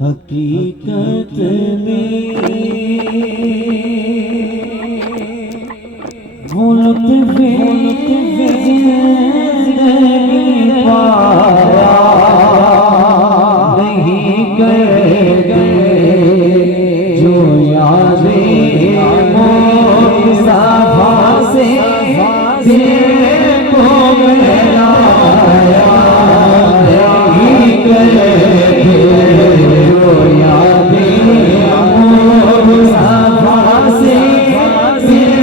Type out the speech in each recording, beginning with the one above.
हकीकत में भूलते नहीं पाया नहीं करते जो यादें मुसाफा से दिल को मिलाया नहीं करते जो यादें मुसाफा से दिल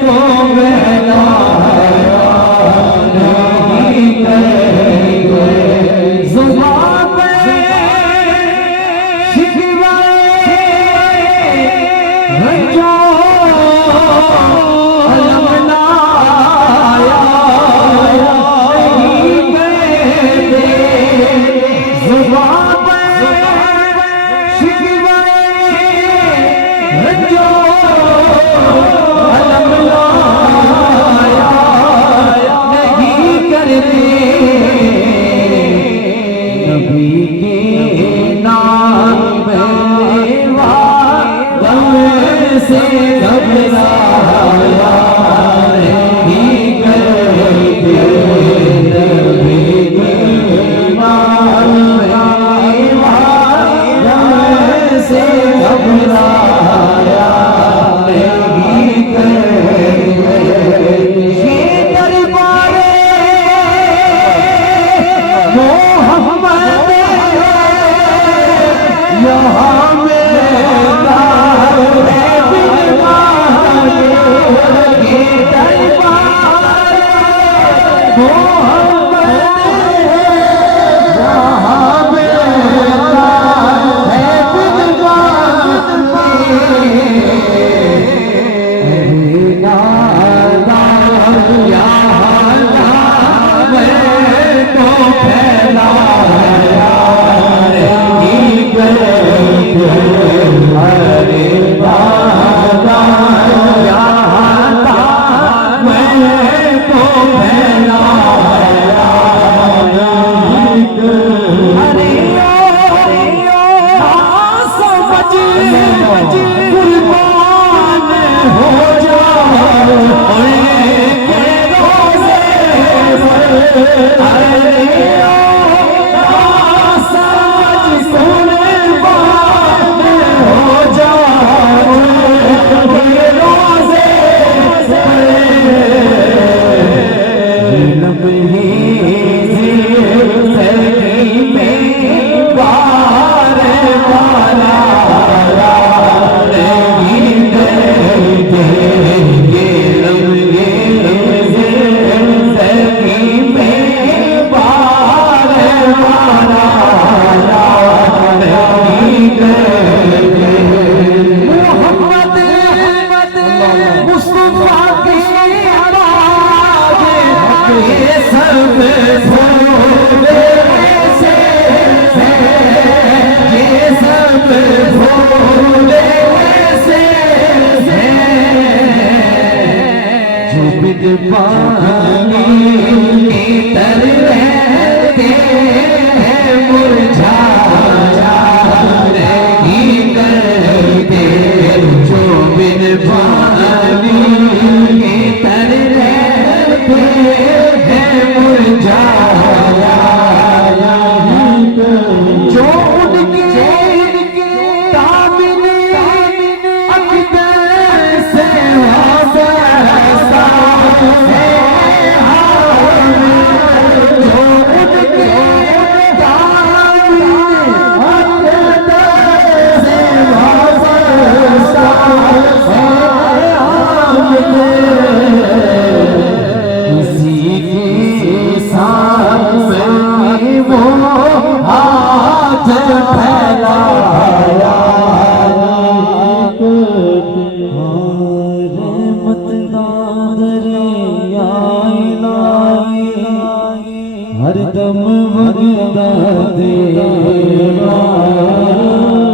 को मिलाया नहीं करते ज़ुबान पे शिकवाए रंजो अलम लाया नहीं करते ज़ुबान पे शिकवाए रंजो अलम लाया नहीं करते नबी के नाम से घबराया नहीं करते नबी के नाम से घबराया नहीं करते ये दरबारे मोहम्मद यहाँ मेरा ये दरबार मोहम्मद यहाँ मेरा है बिलवान पानी की तरह रहते हैं मुरझाया नहीं करते जो बिन पानी की तरह रहते हैं मुरझाया जो उनके ताबिने अक़दर से वाबस्ता हरदम वगदा देवा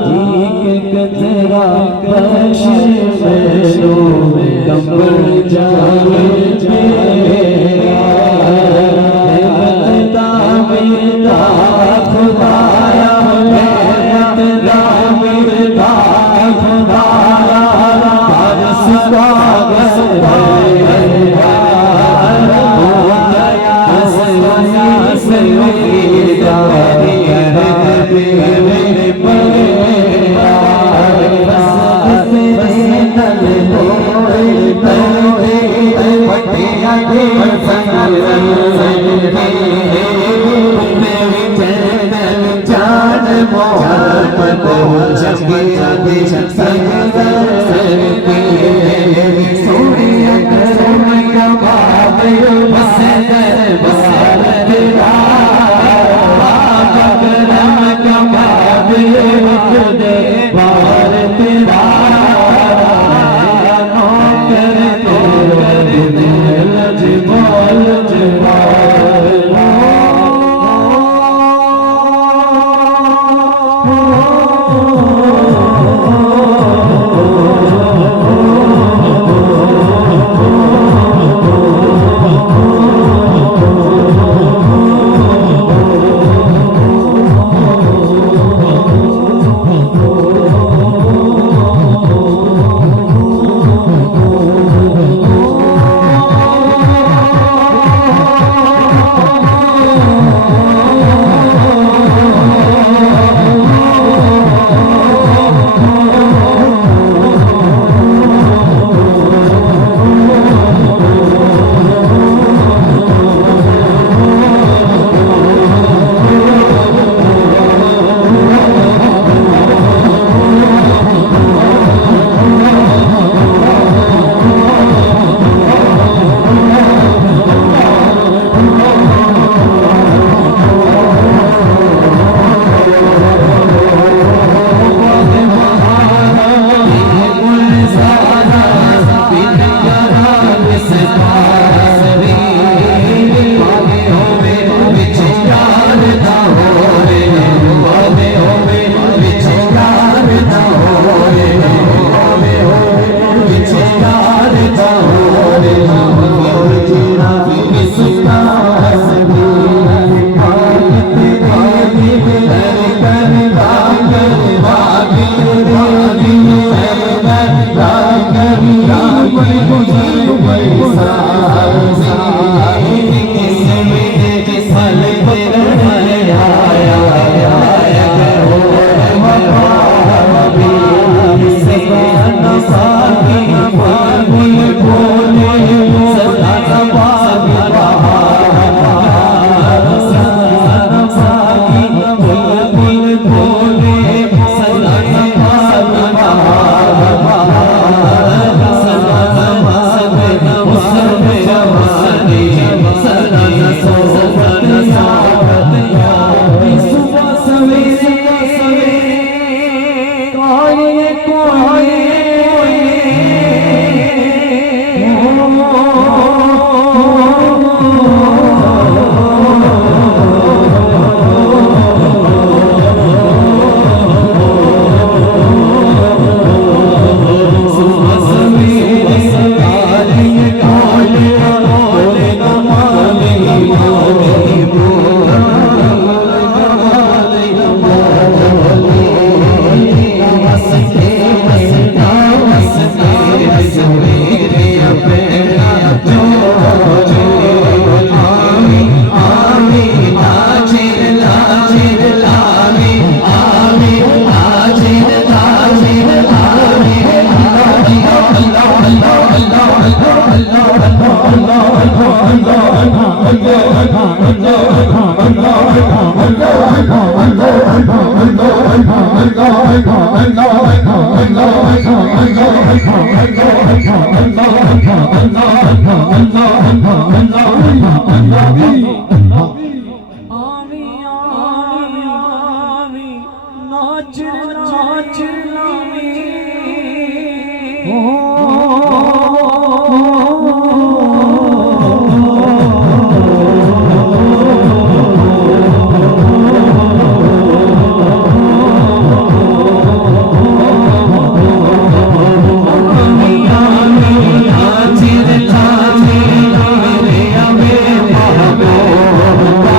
जी के कचरा कश में लो कंबल जावे Oh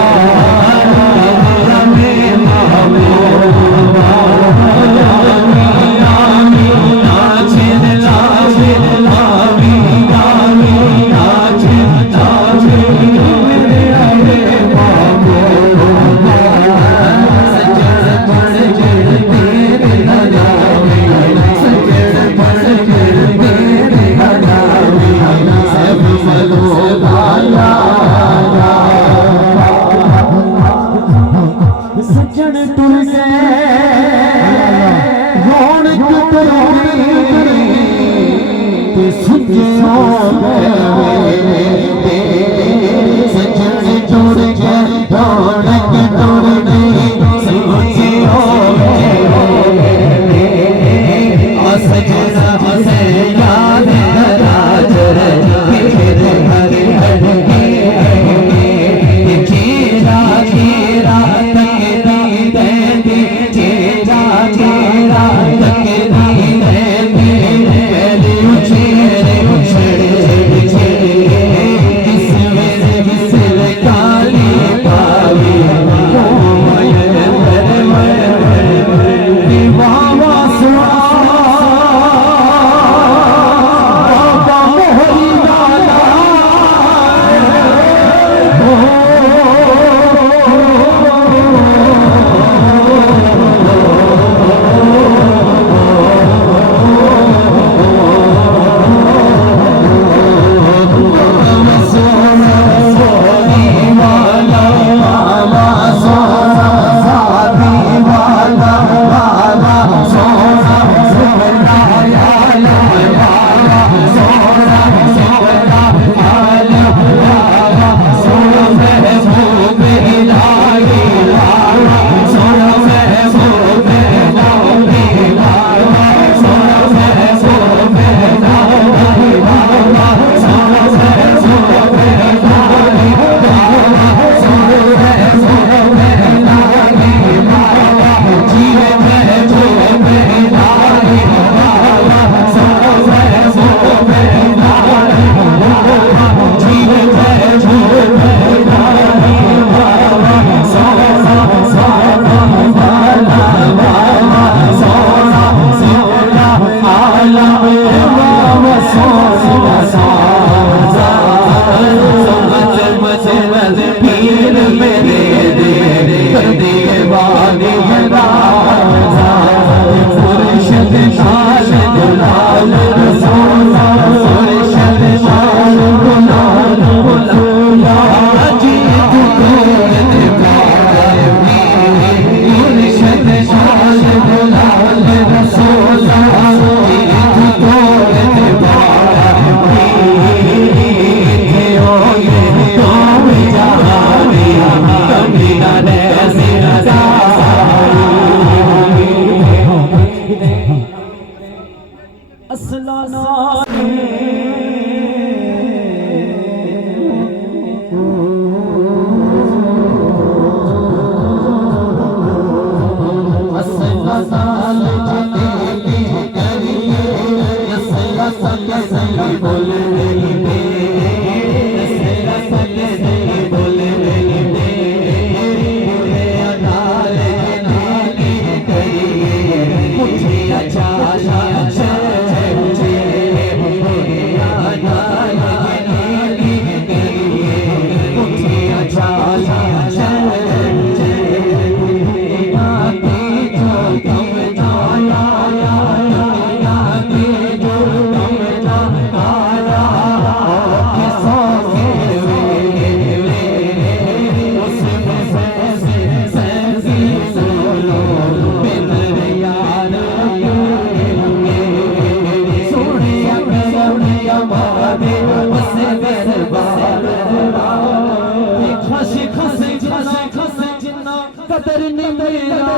कदर ने मेरा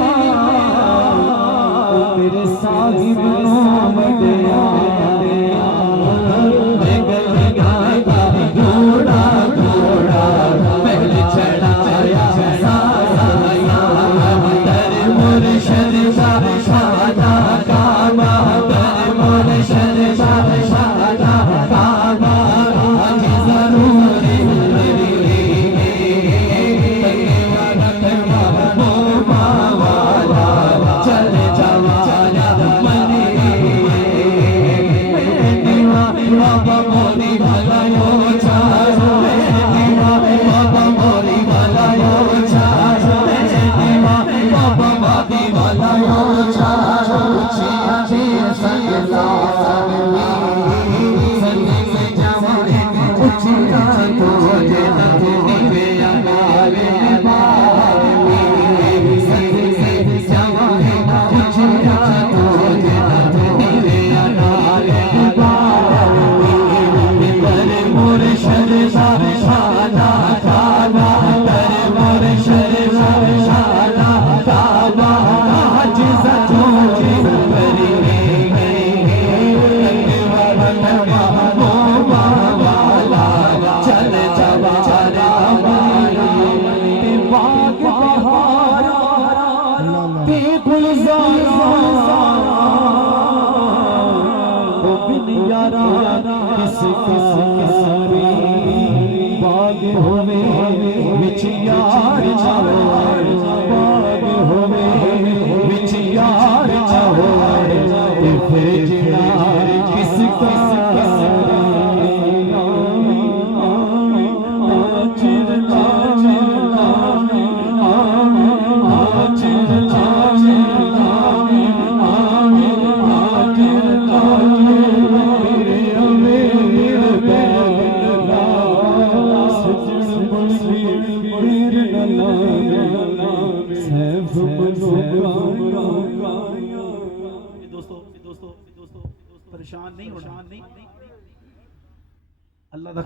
तेरे साहिब नाम दिया घोड़ा घोड़ा पहले चढ़ाया साया दर मुर्शद शादा काबा दर मुर्शद शादा काबा आज जरूरी चले जवाना मने बाबा मोरी भलायो चारो बाबा मोरी भलायो चारो बाबा बाबी भलायो चारो छे सगला संगे में जवाने उछिया तो जे नदी आवे बावे संगे में जवाने उछिया तो जे नदी आवे मुर्शद शादा काबा दर मुर्शद शादा काबा आज सजोरे बरी वाला चल जवारा बाग बहारा ते गुलजारा ओ बिन यारा किसका बाग होवे विच यार होवे बाग होवे विच यार होवे ते फिर जिना किसका दोस्तों परेशान नहीं होना अल्लाह दा